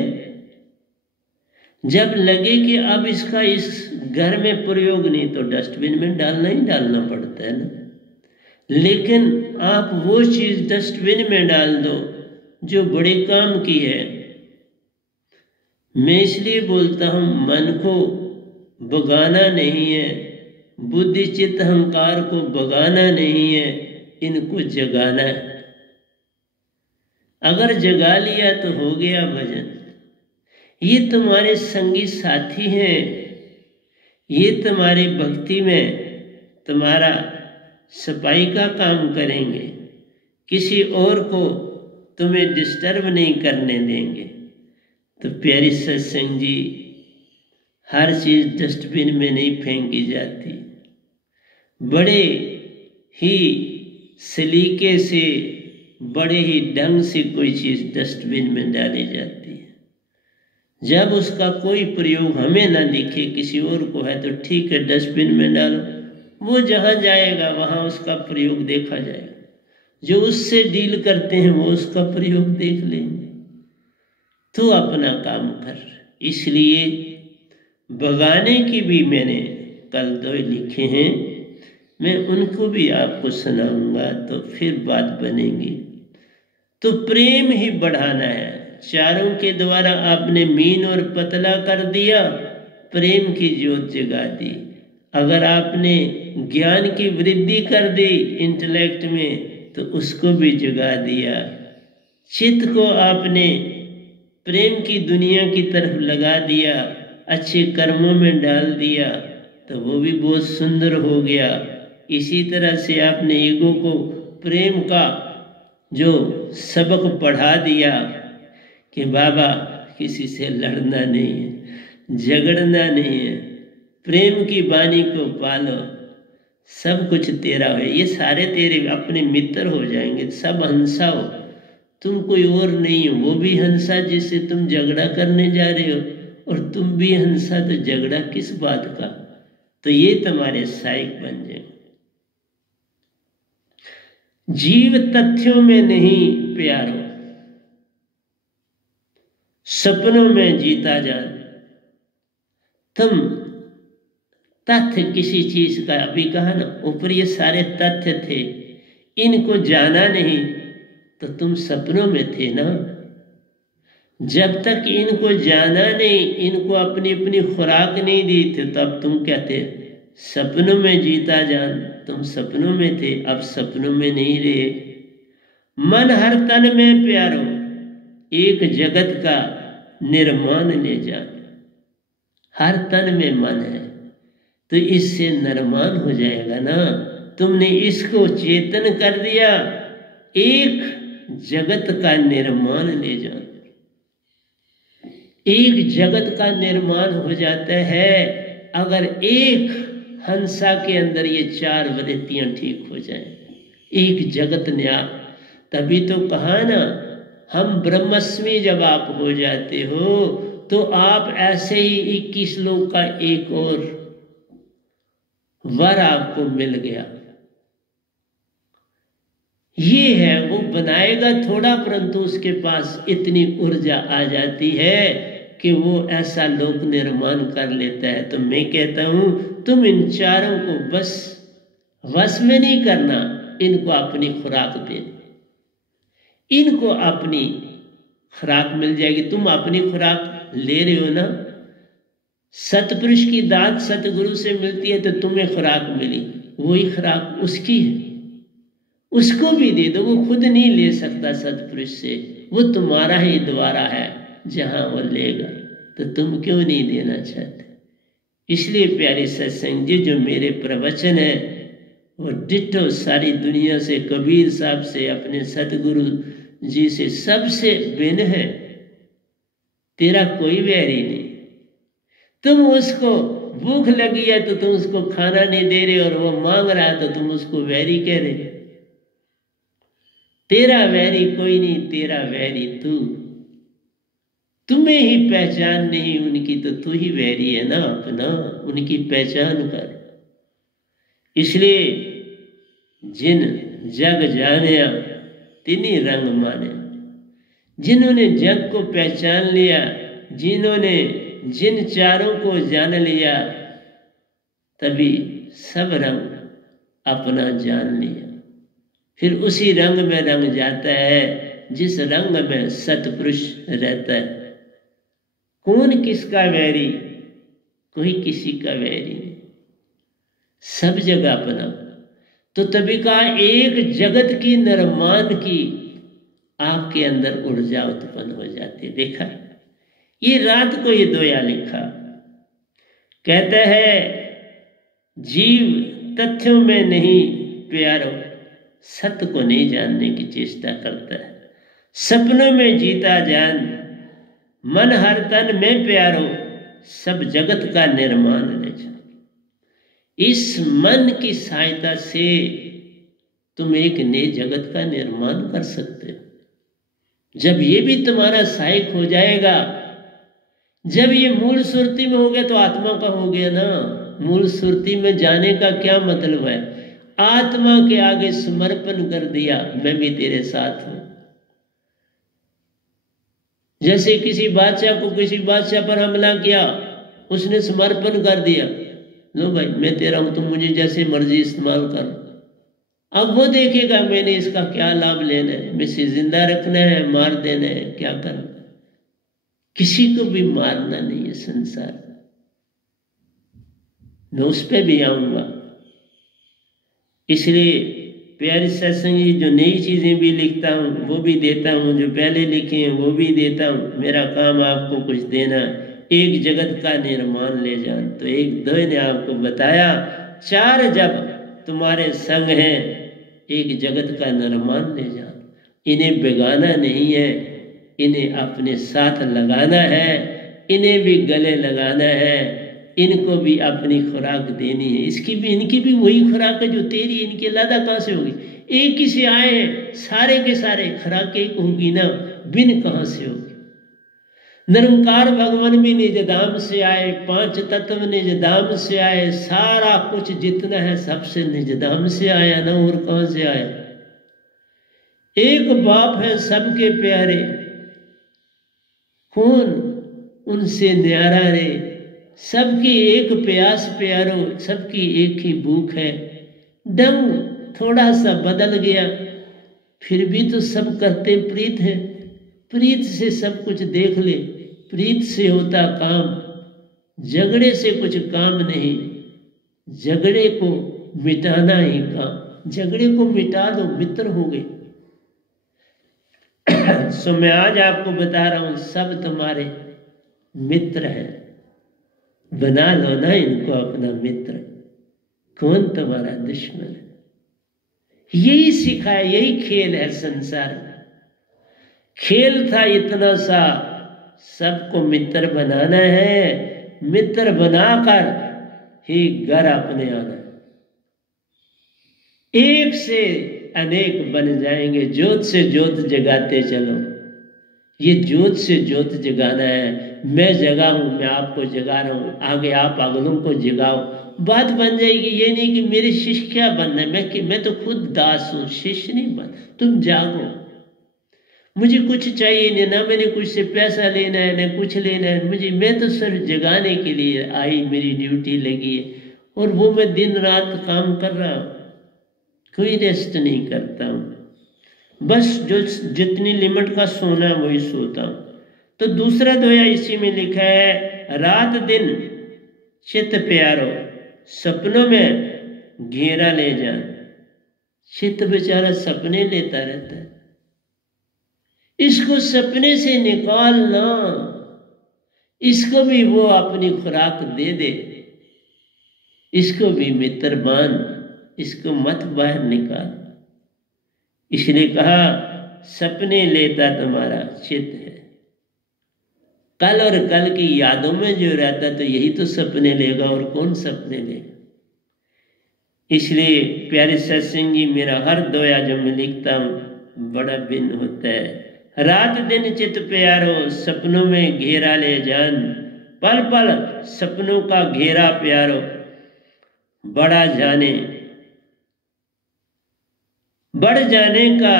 जब लगे कि अब इसका इस घर में प्रयोग नहीं तो डस्टबिन में डालना ही डालना पड़ता है ना। लेकिन आप वो चीज डस्टबिन में डाल दो जो बड़े काम की है। मैं इसलिए बोलता हूं मन को भगाना नहीं है, बुद्धि चित्त अहंकार को भगाना नहीं है, इनको जगाना है। अगर जगा लिया तो हो गया भजन। ये तुम्हारे संगी साथी हैं, ये तुम्हारी भक्ति में तुम्हारा सफाई का काम करेंगे, किसी और को तुम्हें डिस्टर्ब नहीं करने देंगे। तो प्यारी सत्संग जी, हर चीज डस्टबिन में नहीं फेंकी जाती, बड़े ही सलीके से, बड़े ही ढंग से कोई चीज़ डस्टबिन में डाली जाती है। जब उसका कोई प्रयोग हमें ना दिखे, किसी और को है तो ठीक है डस्टबिन में डालो, वो जहाँ जाएगा वहाँ उसका प्रयोग देखा जाएगा। जो उससे डील करते हैं वो उसका प्रयोग देख लेंगे। तो अपना काम कर। इसलिए बगाने की भी मैंने कल 2 लिखे हैं, मैं उनको भी आपको सुनाऊंगा तो फिर बात बनेगी। तो प्रेम ही बढ़ाना है। चारों के द्वारा आपने मीन और पतला कर दिया, प्रेम की ज्योत जगा दी। अगर आपने ज्ञान की वृद्धि कर दी इंटेलेक्ट में, तो उसको भी जगा दिया। चित्त को आपने प्रेम की दुनिया की तरफ लगा दिया, अच्छे कर्मों में डाल दिया, तो वो भी बहुत सुंदर हो गया। इसी तरह से आपने ईगो को प्रेम का जो सबक पढ़ा दिया कि बाबा किसी से लड़ना नहीं है, झगड़ना नहीं है, प्रेम की वाणी को पालो, सब कुछ तेरा है, ये सारे तेरे अपने मित्र हो जाएंगे, सब हंसा हो, तुम कोई और नहीं हो। वो भी हंसा जिससे तुम झगड़ा करने जा रहे हो, और तुम भी हंसा, तो झगड़ा किस बात का। तो ये तुम्हारे सहायक बन जाए। जीव तथ्यों में नहीं प्यारो, सपनों में जीता जान। तुम तथ्य किसी चीज का, अभी कहा ना ऊपर ये सारे तथ्य थे, इनको जाना नहीं तो तुम सपनों में थे ना। जब तक इनको जाना नहीं, इनको अपनी अपनी खुराक नहीं दी थी, तब तुम क्या थे? सपनों में जीता जान। तुम सपनों में थे, अब सपनों में नहीं रहे। मन हर तन में प्यारो, एक जगत का निर्माण ले जान। हर तन में मन है तो इससे निर्माण हो जाएगा ना। तुमने इसको चेतन कर दिया, एक जगत का निर्माण ले जान। एक जगत का निर्माण हो जाता है अगर एक हंसा के अंदर ये 4 वृत्तियां ठीक हो जाएं। एक जगत न्याय। तभी तो कहा ना, हम ब्रह्मस्मी जब आप हो जाते हो तो आप ऐसे ही 21 लोक का एक और वर आपको मिल गया। ये है, वो बनाएगा थोड़ा, परंतु उसके पास इतनी ऊर्जा आ जाती है कि वो ऐसा लोक निर्माण कर लेता है। तो मैं कहता हूं तुम इन चारों को बस वश में नहीं करना, इनको अपनी खुराक दे, इनको अपनी खुराक मिल जाएगी। तुम अपनी खुराक ले रहे हो ना, सतपुरुष की दात सतगुरु से मिलती है तो तुम्हें खुराक मिली, वही खुराक उसकी है, उसको भी दे दो। वो खुद नहीं ले सकता सतपुरुष से, वो तुम्हारा ही द्वारा है, जहां वो लेगा। तो तुम क्यों नहीं देना चाहते? इसलिए प्यारे सत्संग जी, जो मेरे प्रवचन है वो डिट्टो सारी दुनिया से, कबीर साहब से, अपने सतगुरु जी से, सबसे भिन्न है। तेरा कोई वैरी नहीं। तुम उसको भूख लगी है तो तुम उसको खाना नहीं दे रहे, और वो मांग रहा है तो तुम उसको वैरी कह रहे। तेरा वैरी कोई नहीं, तेरा वैरी तू। तुम्हें ही पहचान नहीं उनकी, तो तू ही वैरी है ना अपना। उनकी पहचान कर। इसलिए जिन जग जाने तिन्हीं रंग माने। जिन्होंने जग को पहचान लिया, जिन्होंने जिन चारों को जान लिया, तभी सब रंग अपना जान लिया। फिर उसी रंग में रंग जाता है जिस रंग में सतपुरुष रहता है। कौन किसका वैरी? कोई किसी का वैरी नहीं, सब जगह अपना। तो तभी कहा एक जगत की निर्माण की आपके अंदर ऊर्जा उत्पन्न हो जाती है। देखा ये रात को ये दोया लिखा, कहता है जीव तथ्यों में नहीं प्यारो, सत्य को नहीं जानने की चेष्टा करता है। सपनों में जीता जान, मन हर तन में प्यारो, सब जगत का निर्माण ले जा। इस मन की सहायता से तुम एक नए जगत का निर्माण कर सकते हो। जब ये भी तुम्हारा सहायक हो जाएगा, जब ये मूल सुरती में हो गया तो आत्मा का हो गया ना। मूल सुरती में जाने का क्या मतलब है? आत्मा के आगे समर्पण कर दिया, मैं भी तेरे साथ हूं। जैसे किसी बादशाह को किसी बादशाह पर हमला किया, उसने समर्पण कर दिया, लो भाई मैं तेरा हूं, तुम मुझे जैसे मर्जी इस्तेमाल कर। अब वो देखेगा मैंने इसका क्या लाभ लेना है, मुझे जिंदा रखना है, मार देना है, क्या करना। किसी को भी मारना नहीं है संसार। मैं उस पर भी आऊंगा। इसलिए प्यारे सत्संगी, जो नई चीजें भी लिखता हूँ वो भी देता हूँ, जो पहले लिखे हैं वो भी देता हूँ। मेरा काम आपको कुछ देना, एक जगत का निर्माण ले जान। तो एक दो ने आपको बताया, चार जब तुम्हारे संग हैं, एक जगत का निर्माण ले जान। इन्हें बिगाना नहीं है, इन्हें अपने साथ लगाना है, इन्हें भी गले लगाना है, इनको भी अपनी खुराक देनी है। इसकी भी इनकी भी वही खुराक है जो तेरी, इनकी अलादा कहाँ से होगी? एक ही से आए हैं, सारे के सारे खुराक एक होगी ना, बिन कहाँ से होगी? निरंकार भगवान भी निज धाम से आए, पांच तत्व निज धाम से आए, सारा कुछ जितना है सबसे निज धाम से आया ना, और कहाँ से आया? एक बाप है सबके प्यारे, कौन उनसे न्यारा रे। सबकी एक प्यास प्यारो, सबकी एक ही भूख है। ढंग थोड़ा सा बदल गया, फिर भी तो सब करते प्रीत है। प्रीत से सब कुछ देख ले, प्रीत से होता काम, झगड़े से कुछ काम नहीं। झगड़े को मिटाना ही काम, झगड़े को मिटा दो, मित्र हो गए। सो मैं आज आपको बता रहा हूं, सब तुम्हारे मित्र हैं, बना लो ना इनको अपना मित्र। कौन तुम्हारा दुश्मन है? यही सिखाया, यही खेल है संसार में। खेल था इतना सा, सबको मित्र बनाना है, मित्र बनाकर ही घर अपने आना। एक से अनेक बन जाएंगे, ज्योत से ज्योत जगाते चलो। ये ज्योत से ज्योत जगाना है। मैं जगा हूं, मैं आपको जगा रहा हूं, आगे आप अगलों को जगाओ। बात बन जाएगी। ये नहीं कि मेरे शिष्य क्या बनना है, मैं तो खुद दास हूं, शिष्य नहीं बन। तुम जागो, मुझे कुछ चाहिए नहीं, ना मैंने कुछ से पैसा लेना है ना कुछ लेना है मुझे। मैं तो सिर्फ जगाने के लिए आई, मेरी ड्यूटी लगी है, और वो मैं दिन रात काम कर रहा हूं, कोई रेस्ट नहीं करता हूं। बस जो जितनी लिमिट का सोना है वही सोता हूं। तो दूसरा दोया इसी में लिखा है, रात दिन चित प्यारो, सपनों में घेरा ले जा। चित बेचारा सपने लेता रहता है, इसको सपने से निकालना, इसको भी वो अपनी खुराक दे दे, इसको भी मित्र मान, इसको मत बाहर निकाल। इसलिए कहा, सपने लेता तुम्हारा चित है। कल और कल की यादों में जो रहता तो यही तो सपने लेगा, और कौन सपने लेगा। इसलिए प्यारे सत्संगी, मेरा हर दोया जो मैं लिखता हूं बड़ा भिन्न होता है। रात दिन चित प्यारो, सपनों में घेरा ले जान। पल पल सपनों का घेरा प्यारो, बड़ा जाने, बढ़ जाने का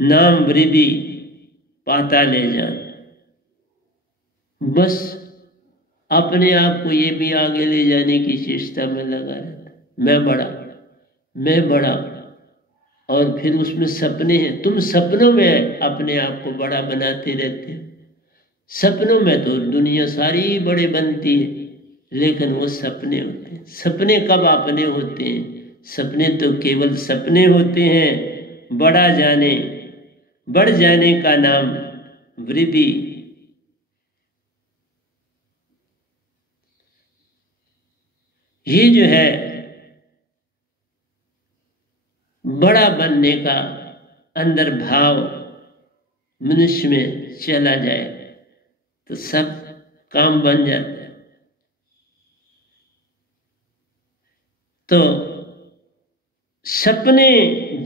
नाम वृद्धि पाता ले जान। बस अपने आप को ये भी आगे ले जाने की चेष्टा में लगा रहता, मैं बड़ा, और फिर उसमें सपने हैं। तुम सपनों में अपने आप को बड़ा बनाते रहते हो। सपनों में तो दुनिया सारी बड़े बनती है, लेकिन वो सपने होते हैं। सपने कब अपने होते हैं? सपने तो केवल सपने होते हैं। बड़ा जाने, बढ़ जाने का नाम वृद्धि। ये जो है बड़ा बनने का अंदर भाव मनुष्य में चला जाए तो सब काम बन जाता है। तो सपने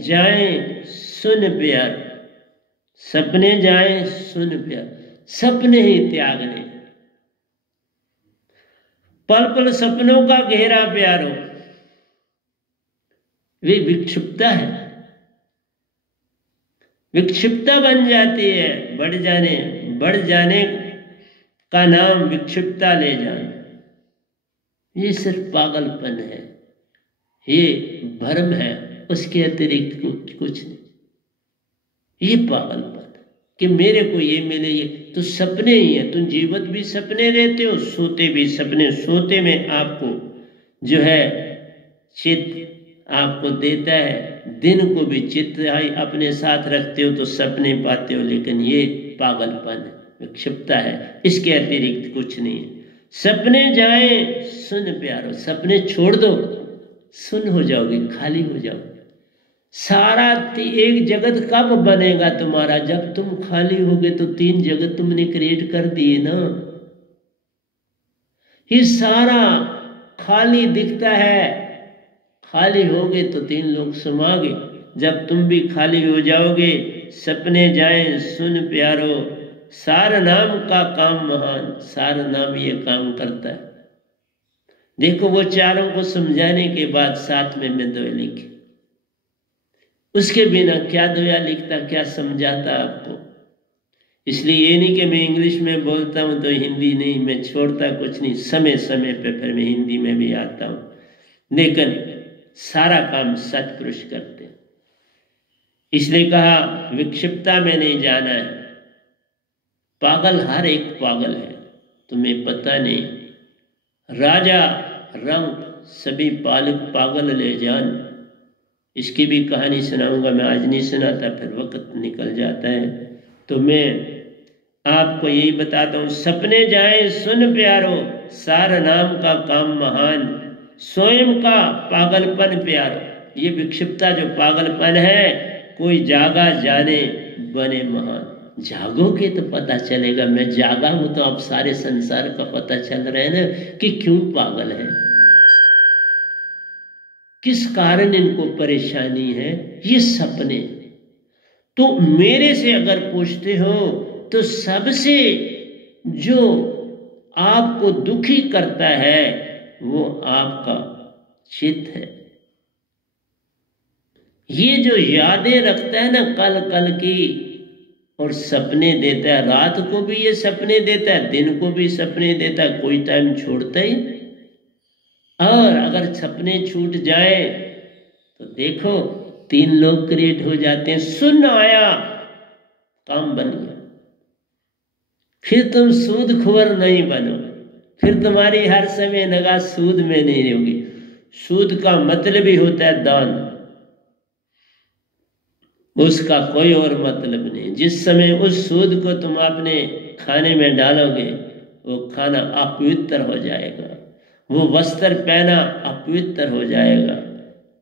जाएं सुन प्यार, सपने जाएं सुन प्यार, सपने ही त्यागने, पल पल सपनों का घेरा प्यारो, वे विक्षिप्तता है, विक्षिप्तता बन जाती है। बढ़ जाने का नाम विक्षिप्तता ले जाना, ये सिर्फ पागलपन है, ये भ्रम है, उसके अतिरिक्त कुछ नहीं। ये पागलपन कि मेरे को ये मिले, ये तो सपने ही है। तुम जीवित भी सपने रहते हो, सोते भी सपने। सोते में आपको जो है चित्त आपको देता है, दिन को भी चित्त अपने साथ रखते हो तो सपने पाते हो। लेकिन ये पागलपन है, विक्षिप्तता है, इसके अतिरिक्त कुछ नहीं है। सपने जाए सुन प्यारो, सपने छोड़ दो, सुन हो जाओगे, खाली हो जाओगे। सारा एक जगत कब बनेगा तुम्हारा? जब तुम खाली होगे। तो 3 जगत तुमने क्रिएट कर दिए ना। ये सारा खाली दिखता है, खाली होगे तो 3 लोग समागे। जब तुम भी खाली हो जाओगे, सपने जाएं सुन प्यारो, सार नाम का काम महान, सार नाम ये काम करता है। देखो वो चारों को समझाने के बाद साथ में मैं दोहे लिखे, उसके बिना क्या दोया लिखता, क्या समझाता आपको। इसलिए ये नहीं कि मैं इंग्लिश में बोलता हूँ तो हिंदी नहीं, मैं छोड़ता कुछ नहीं, समय समय पे फिर मैं हिंदी में भी आता हूँ। लेकिन सारा काम सत्पुरुष करते हैं। इसलिए कहा विक्षिप्तता में नहीं जाना है। पागल हर एक पागल है, तुम्हें पता नहीं। राजा रंग सभी पालक पागल ले जान, इसकी भी कहानी सुनाऊंगा। मैं आज नहीं सुनाता, फिर वक्त निकल जाता है। तो मैं आपको यही बताता हूँ, सपने जाए सुन प्यारो, सार नाम का काम महान, स्वयं का पागलपन प्यारो। ये विक्षिप्तता जो पागलपन है, कोई जागा जाने बने महान। जागोगे तो पता चलेगा। मैं जागा हूं तो अब सारे संसार का पता चल रहा है ना कि क्यों पागल है, किस कारण इनको परेशानी है। ये सपने। तो मेरे से अगर पूछते हो तो सबसे जो आपको दुखी करता है वो आपका चित्त है। ये जो यादें रखता है ना कल कल की, और सपने देता है, रात को भी ये सपने देता है, दिन को भी सपने देता है, कोई टाइम छोड़ता ही। और अगर सपने छूट जाए तो देखो 3 लोग क्रिएट हो जाते हैं। सुन आया, काम बन गया। फिर तुम सूदखोर नहीं बनो, फिर तुम्हारी हर समय निगाह सूद में नहीं होगी। सूद का मतलब ही होता है दान, उसका कोई और मतलब नहीं। जिस समय उस सूद को तुम अपने खाने में डालोगे, वो खाना अपवित्र हो जाएगा, वो वस्त्र पहना अपवित्र हो जाएगा।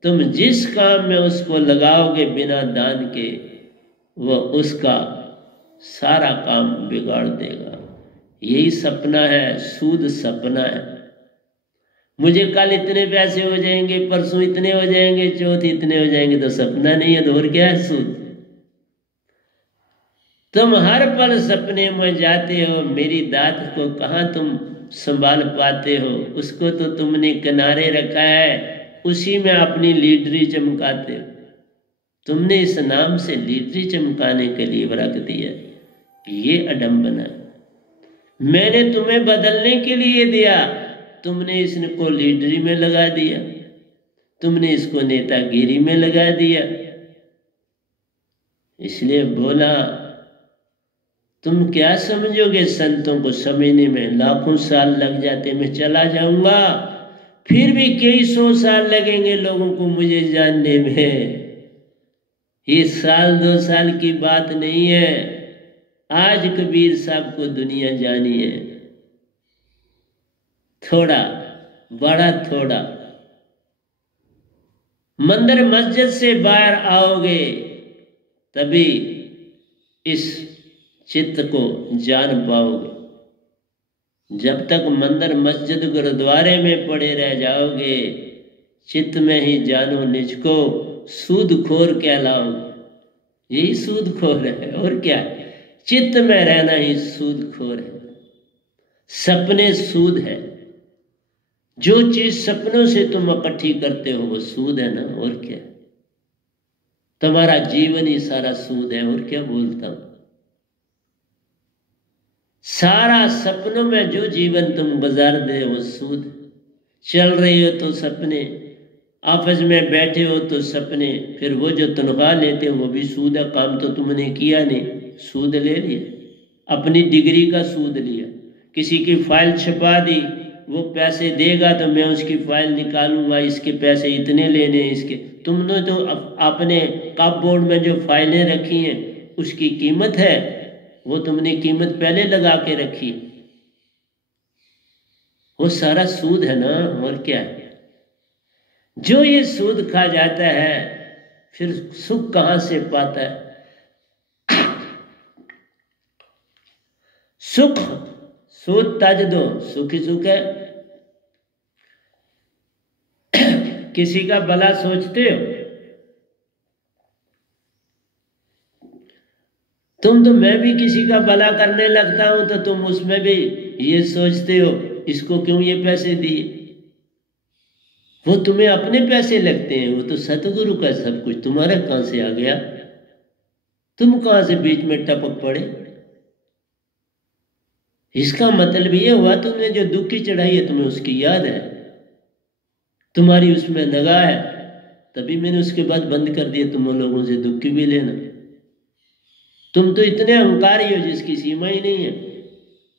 तुम जिस काम में उसको लगाओगे बिना दान के, वो उसका सारा काम बिगाड़ देगा। यही सपना है, सूद सपना है। मुझे कल इतने पैसे हो जाएंगे, परसों इतने हो जाएंगे, चौथ इतने हो जाएंगे, तो सपना नहीं है तो और क्या है? सूद। तुम हर पल सपने में जाते हो, मेरी दात को कहाँ तुम संभाल पाते हो? उसको तो तुमने किनारे रखा है, उसी में अपनी लीडरी चमकाते हो। तुमने इस नाम से लीडरी चमकाने के लिए रख दिया, ये अडंबना। मैंने तुम्हें बदलने के लिए दिया, तुमने इसको लीडरी में लगा दिया, तुमने इसको नेतागिरी में लगा दिया। इसलिए बोला, तुम क्या समझोगे संतों को समझने में? लाखों साल लग जाते, मैं चला जाऊंगा, फिर भी कई 100 साल लगेंगे लोगों को मुझे जानने में। ये 1-2 साल की बात नहीं है। आज कबीर साहब को दुनिया जानी है, थोड़ा बड़ा थोड़ा। मंदिर मस्जिद से बाहर आओगे तभी इस चित्त को जान पाओगे। जब तक मंदिर मस्जिद गुरुद्वारे में पड़े रह जाओगे, चित्त में ही जानो निज को, सूदखोर कहलाओगे। यही सूदखोर है और क्या है। चित्त में रहना ही सूदखोर है। सपने सूद है। जो चीज सपनों से तुम इकट्ठी करते हो वो सूद है ना, और क्या। तुम्हारा जीवन ही सारा सूद है, और क्या बोलता हूं। सारा सपनों में जो जीवन तुम गुजार दे वो सूद। चल रही हो तो सपने, ऑफिस में बैठे हो तो सपने, फिर वो जो तनख्वाह लेते हो वो भी सूद है। काम तो तुमने किया नहीं, सूद ले लिया। अपनी डिग्री का सूद लिया। किसी की फाइल छपा दी, वो पैसे देगा तो मैं उसकी फाइल निकालूंगा, इसके पैसे इतने लेने इसके। तुमने तो अपने कपबोर्ड में जो फाइलें रखी हैं उसकी कीमत है, वो तुमने कीमत पहले लगा के रखी, वो सारा सूद है ना, और क्या है। जो ये सूद खा जाता है फिर सुख कहां से पाता है। सुख सूद तज दो, सुख ही सुख है। किसी का भला सोचते हो तुम, तो मैं भी किसी का भला करने लगता हूं तो तुम उसमें भी ये सोचते हो इसको क्यों ये पैसे दिए। वो तुम्हें अपने पैसे लगते हैं, वो तो सतगुरु का सब कुछ। तुम्हारा कहां से आ गया, तुम कहां से बीच में टपक पड़े। इसका मतलब ये हुआ तुमने जो दुख की चढ़ाई है तुम्हें उसकी याद है, तुम्हारी उसमें निगाह है, तभी मैंने उसके बाद बंद कर दिया तुम लोगों से दुख की भी लेना। तुम तो इतने अहंकारी हो जिसकी सीमा ही नहीं है।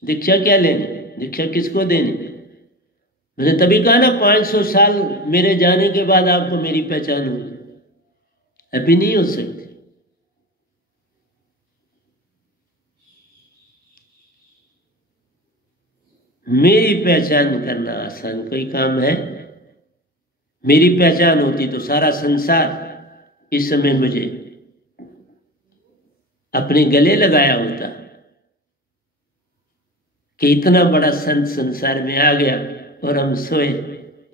दीक्षा क्या लेनी, दीक्षा किसको देनी। मैंने तभी कहा ना 500 साल मेरे जाने के बाद आपको मेरी पहचान होगी, अभी नहीं हो सकती। मेरी पहचान करना आसान कोई काम है। मेरी पहचान होती तो सारा संसार इस समय मुझे अपने गले लगाया होता कि इतना बड़ा संत संसार में आ गया और हम सोए।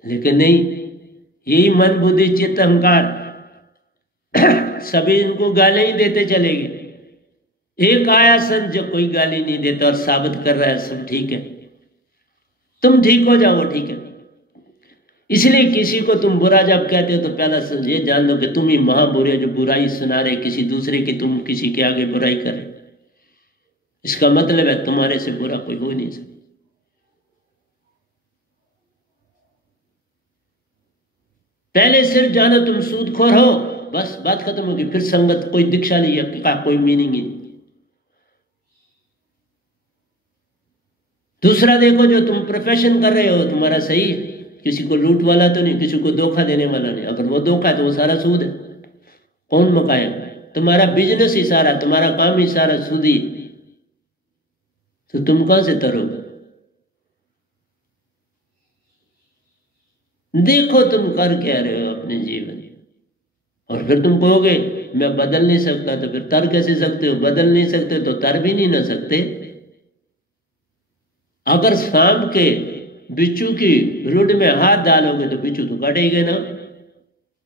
लेकिन नहीं, यही मन बुद्धि चित्त अहंकार सभी इनको गाली ही देते चले गए। एक आया संत जो कोई गाली नहीं देता और साबित कर रहा है सब ठीक है, तुम ठीक हो जाओ ठीक है। इसलिए किसी को तुम बुरा जब कहते हो तो पहला ये जान लो कि तुम ही महाबुरे जो बुराई सुना रहे किसी दूसरे की, तुम किसी के आगे बुराई कर रहे। इसका मतलब है तुम्हारे से बुरा कोई हो नहीं सकता। पहले सिर्फ जानो तुम सूदखोर हो, बस बात खत्म होगी। फिर संगत कोई दीक्षा नहीं है का कोई मीनिंग ही नहीं। दूसरा देखो जो तुम प्रोफेशन कर रहे हो तुम्हारा सही है, किसी को लूट वाला तो नहीं, किसी को धोखा देने वाला नहीं। अगर वो धोखा है तो वो सारा सूद है, कौन मकाएगा। तुम्हारा बिजनेस ही सारा, तुम्हारा काम ही सारा सूदी, तो तुम कहां से तरोगे। देखो तुम कर क्या रहे हो अपने जीवन, और फिर तुम कहोगे मैं बदल नहीं सकता, तो फिर तर कैसे सकते हो। बदल नहीं सकते तो तर भी नहीं ना सकते। अगर सांप के बिच्छू की रुड में हाथ डालोगे तो बिच्छू तो काटेगा ना।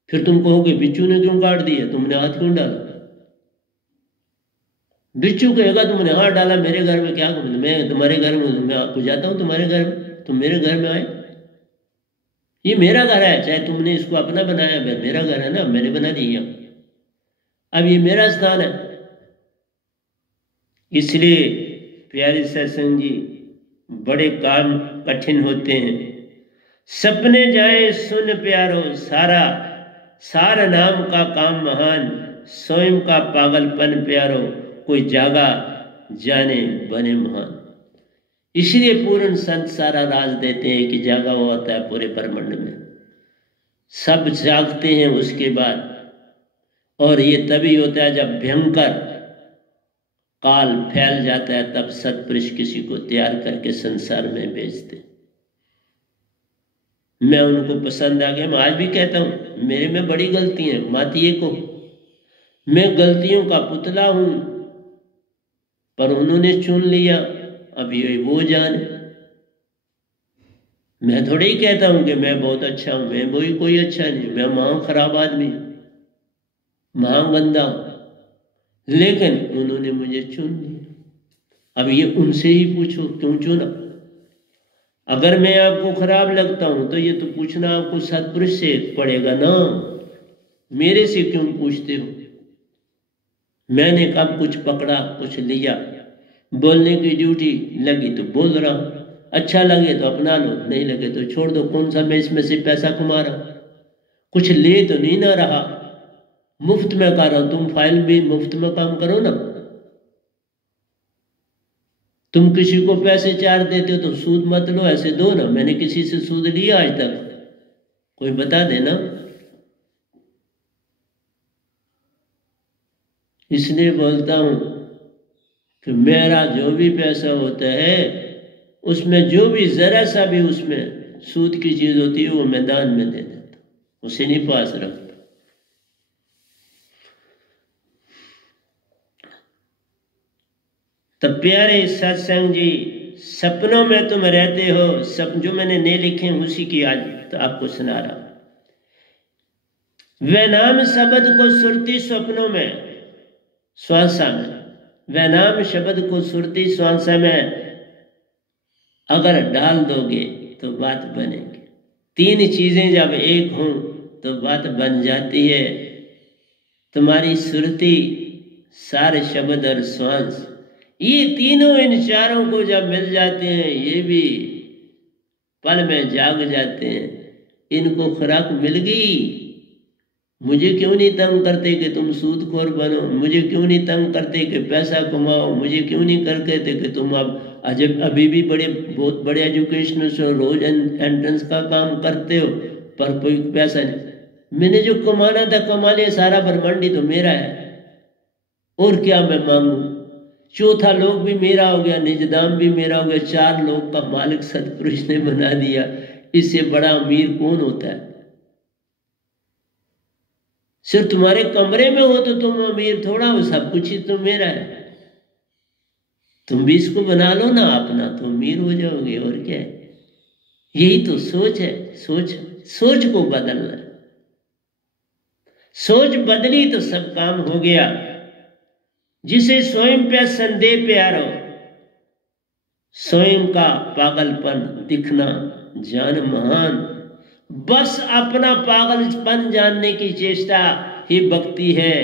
फिर तुम कहोगे बिच्छू ने क्यों काट दिया, तुमने हाथ क्यों डाला। बिच्छू कहेगा तुमने हाथ डाला मेरे घर में, क्या मैं तुम्हारे घर में, मैं आपको जाता हूं तुम्हारे घर में, तुम मेरे घर में आए। ये मेरा घर है, चाहे तुमने इसको अपना बनाया, मेरा घर है ना, मैंने बना दिया। अब ये मेरा स्थान है। इसलिए प्यारे सत्संग जी, बड़े काम कठिन होते हैं। सपने जाए सुन प्यारो सारा, सार नाम का काम महान, स्वयं का पागलपन प्यारो, कोई जागा जाने बने महान। इसलिए पूर्ण संत सारा राज देते हैं कि जागा हुआ होता है पूरे ब्रह्मांड में, सब जागते हैं उसके बाद। और ये तभी होता है जब भयंकर काल फैल जाता है, तब सत्पुरुष किसी को तैयार करके संसार में भेजते। मैं उनको पसंद आ गया। मैं आज भी कहता हूं मेरे में बड़ी गलती है, मातिए को मैं गलतियों का पुतला हूं, पर उन्होंने चुन लिया। अब ये वो जाने, मैं थोड़े ही कहता हूं कि मैं बहुत अच्छा हूं, मैं वही कोई अच्छा नहीं, मैं महा खराब आदमी। महाबंदा हूं, लेकिन उन्होंने मुझे चुन लिया। अब ये उनसे ही पूछो क्यों चुना। अगर मैं आपको खराब लगता हूं तो ये तो पूछना आपको सत्पुरुष से पड़ेगा ना, मेरे से क्यों पूछते हो। मैंने कब कुछ पकड़ा कुछ लिया, बोलने की ड्यूटी लगी तो बोल रहा हूं, अच्छा लगे तो अपना लो, नहीं लगे तो छोड़ दो। कौन सा मैं इसमें से पैसा कमा रहा हूं, कुछ ले तो नहीं ना रहा, मुफ्त में कर रहा हूं। तुम फाइल भी मुफ्त में काम करो ना। तुम किसी को पैसे चार देते हो तो सूद मत लो, ऐसे दो ना। मैंने किसी से सूद लिया आज तक, कोई बता देना। इसलिए बोलता हूं कि मेरा जो भी पैसा होता है उसमें जो भी जरा सा भी उसमें सूद की चीज होती है वो मैं दान में दे देता, उसे नहीं पास रखता। तो प्यारे सत्संग जी, सपनों में तुम रहते हो, जो मैंने नहीं लिखे उसी की आज तो आपको सुना रहा। वह नाम शब्द को सुरती स्वप्नों में श्वासा में, वह नाम शब्द को सुरती श्वासा में अगर डाल दोगे तो बात बनेगी। तीन चीजें जब एक हों तो बात बन जाती है। तुम्हारी सुरती, सारे शब्द और श्वास, ये तीनों इन चारों को जब मिल जाते हैं ये भी पल में जाग जाते हैं। इनको खुराक मिल गई। मुझे क्यों नहीं तंग करते कि तुम सूदखोर बनो, मुझे क्यों नहीं तंग करते कि पैसा कमाओ, मुझे क्यों नहीं कर कहते कि तुम अब अभी भी बहुत बड़े एजुकेशन से रोज एंट्रेंस का काम करते हो पर कोई पैसा नहीं। मैंने जो कमाना था कमा लिया, सारा ब्रह्मांड ही तो मेरा है, और क्या मैं मांगू। चौथा लोक भी मेरा हो गया, निजदाम भी मेरा हो गया, 4 लोक का मालिक सतपुरुष ने बना दिया। इससे बड़ा अमीर कौन होता है। सिर्फ तुम्हारे कमरे में हो तो तुम अमीर थोड़ा हो, सब कुछ ही तो मेरा है। तुम भी इसको बना लो ना अपना तो अमीर हो जाओगे, और क्या है। यही तो सोच है। सोच को बदलना है। सोच बदली तो सब काम हो गया। जिसे स्वयं पे संदेह प्यारो, स्वयं का पागलपन दिखना जान महान। बस अपना पागलपन जानने की चेष्टा ही भक्ति है।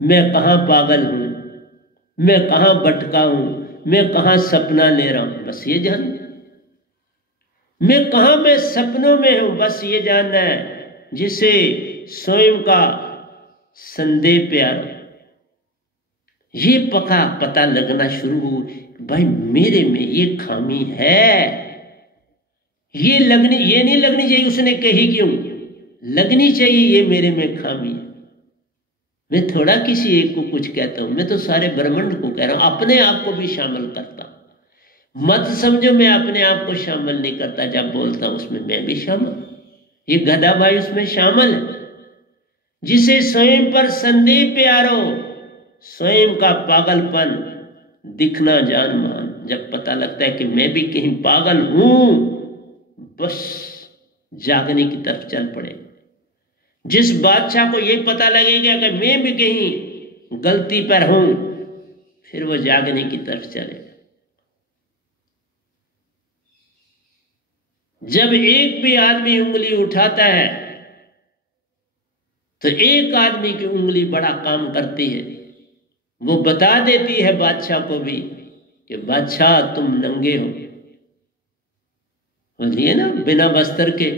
मैं कहाँ पागल हूं, मैं कहाँ भटका हूं, मैं कहाँ सपना ले रहा हूं, बस ये जानना। मैं कहाँ मैं सपनों में हूं, बस ये जानना है। जिसे स्वयं का संदेह प्यारा, ये पता लगना शुरू हो, भाई मेरे में ये खामी है। ये नहीं लगनी चाहिए उसने कही क्यों, लगनी चाहिए ये मेरे में खामी है। मैं थोड़ा किसी एक को कुछ कहता हूं, मैं तो सारे ब्रह्मांड को कह रहा हूं, अपने आप को भी शामिल करता हूं। मत समझो मैं अपने आप को शामिल नहीं करता, जब बोलता हूं उसमें मैं भी शामिल। ये गधा भाई उसमें शामिल है। जिसे स्वयं पर संदेह प्यारो, स्वयं का पागलपन दिखना जान मान। जब पता लगता है कि मैं भी कहीं पागल हूं, बस जागने की तरफ चल पड़े। जिस बादशाह को यही पता लगेगा कि मैं भी कहीं गलती पर हूं, फिर वो जागने की तरफ चले। जब एक भी आदमी उंगली उठाता है तो एक आदमी की उंगली बड़ा काम करती है। वो बता देती है बादशाह को भी कि बादशाह तुम नंगे हो। बोलिए ना, बिना बस्तर के